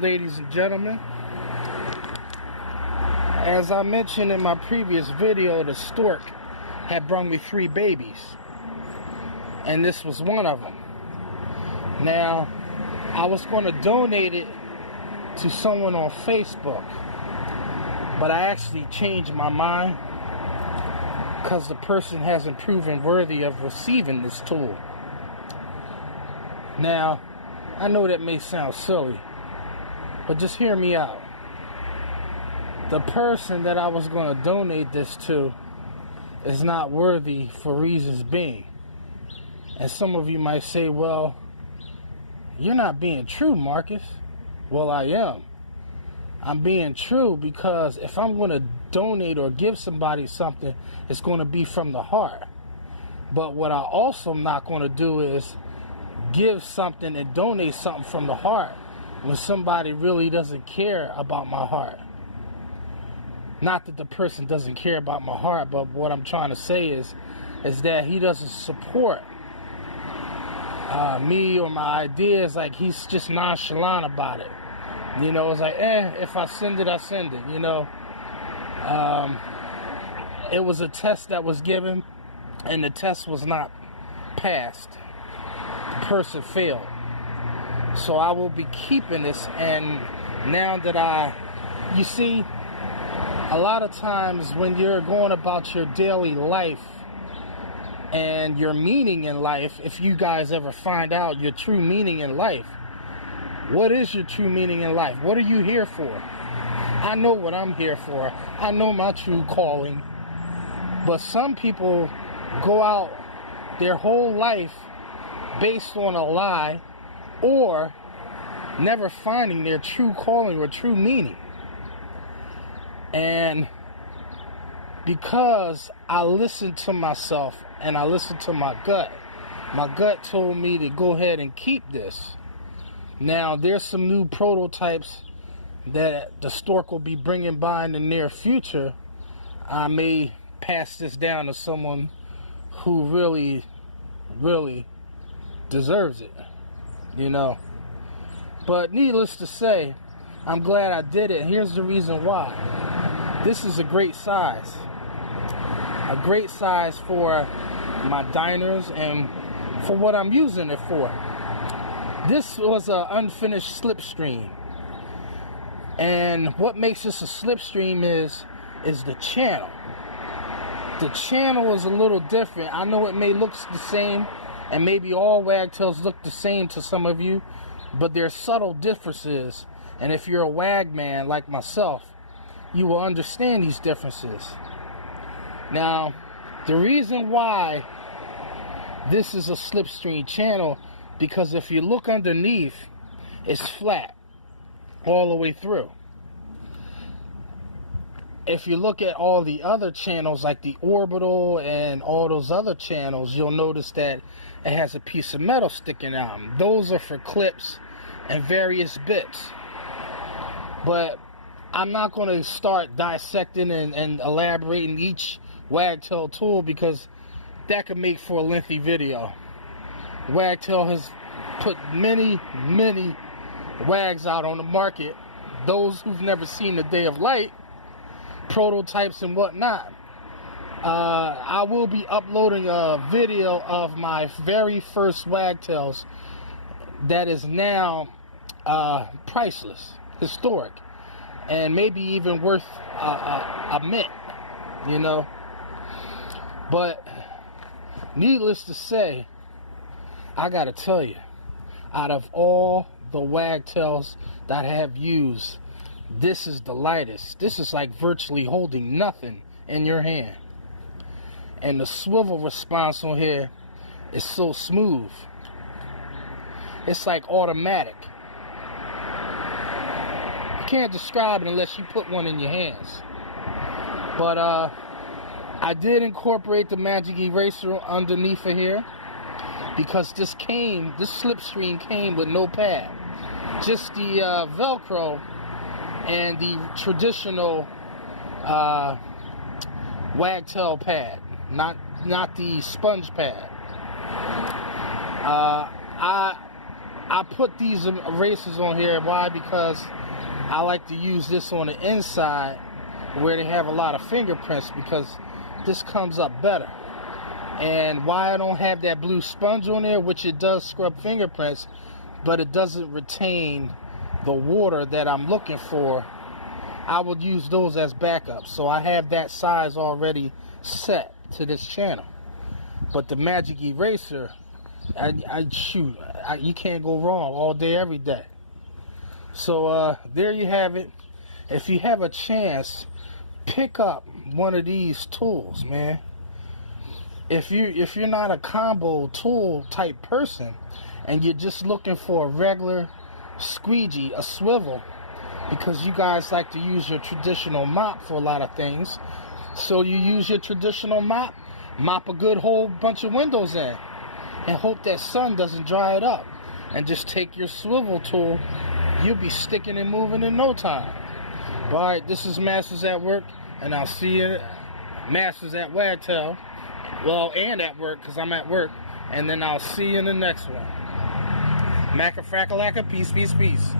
ladies and gentlemen? As I mentioned in my previous video, the stork had brought me 3 babies, and this was one of them. Now, I was going to donate it to someone on Facebook, but I actually changed my mind because the person hasn't proven worthy of receiving this tool. Now, I know that may sound silly, but just hear me out. The person that I was going to donate this to is not worthy for reasons being. And some of you might say, well, you're not being true, Marcus. Well, I am. I'm being true because if I'm going to donate or give somebody something, it's going to be from the heart. But what I also am not going to do is give something and donate something from the heart when somebody really doesn't care about my heart. Not that the person doesn't care about my heart, but what I'm trying to say is that he doesn't support me or my ideas. Like, he's just nonchalant about it. You know, it's like, if I send it, I send it, you know. It was a test that was given, and the test was not passed. The person failed. So I will be keeping this, and now that you see, a lot of times when you're going about your daily life and your meaning in life, if you guys ever find out your true meaning in life, what is your true meaning in life? What are you here for? I know what I'm here for. I know my true calling. But some people go out their whole life based on a lie or never finding their true calling or true meaning. And because I listened to myself and I listened to my gut told me to go ahead and keep this. Now, there's some new prototypes that the stork will be bringing by in the near future. I may pass this down to someone who really, really deserves it, you know. But needless to say, I'm glad I did it. Here's the reason why. This is a great size. A great size for my diners and for what I'm using it for. This was an unfinished slipstream. And what makes this a slipstream is the channel. The channel is a little different. I know it may look the same, and maybe all wagtails look the same to some of you, but there's subtle differences. And if you're a wag man like myself, you will understand these differences. Now, the reason why this is a slipstream channel, because if you look underneath, it's flat all the way through. If you look at all the other channels, like the orbital and all those other channels, you'll notice that it has a piece of metal sticking out. Those are for clips and various bits. But I'm not going to start dissecting and elaborating each wagtail tool, because that could make for a lengthy video. Wagtail has put many, many wags out on the market. Those who've never seen the day of light, prototypes and whatnot. I will be uploading a video of my very first wagtails that is now priceless, historic, and maybe even worth a mint, you know. But needless to say, I gotta tell you, out of all the wagtails that I have used, this is the lightest. This is like virtually holding nothing in your hand. And the swivel response on here is so smooth. It's like automatic. You can't describe it unless you put one in your hands. But I did incorporate the magic eraser underneath of here, because this slipstream came with no pad. Just the Velcro and the traditional wagtail pad, not the sponge pad. I put these erasers on here. Why? Because I like to use this on the inside where they have a lot of fingerprints, because this comes up better. And why I don't have that blue sponge on there, which it does scrub fingerprints, but it doesn't retain the water that I'm looking for, I would use those as backups. So I have that size already set to this channel. But the magic eraser, you can't go wrong all day, every day. So there you have it. If you have a chance, pick up one of these tools, man. If you're not a combo tool type person and you're just looking for a regular squeegee, a swivel, because you guys like to use your traditional mop for a lot of things, so you use your traditional mop a good whole bunch of windows in and hope that sun doesn't dry it up, and just take your swivel tool, you'll be sticking and moving in no time. Alright, this is Masters at Work, and I'll see you Masters at WAGTAIL. Well, and at work, because I'm at work. And then I'll see you in the next one. Macca-frackalacka, peace, peace, peace.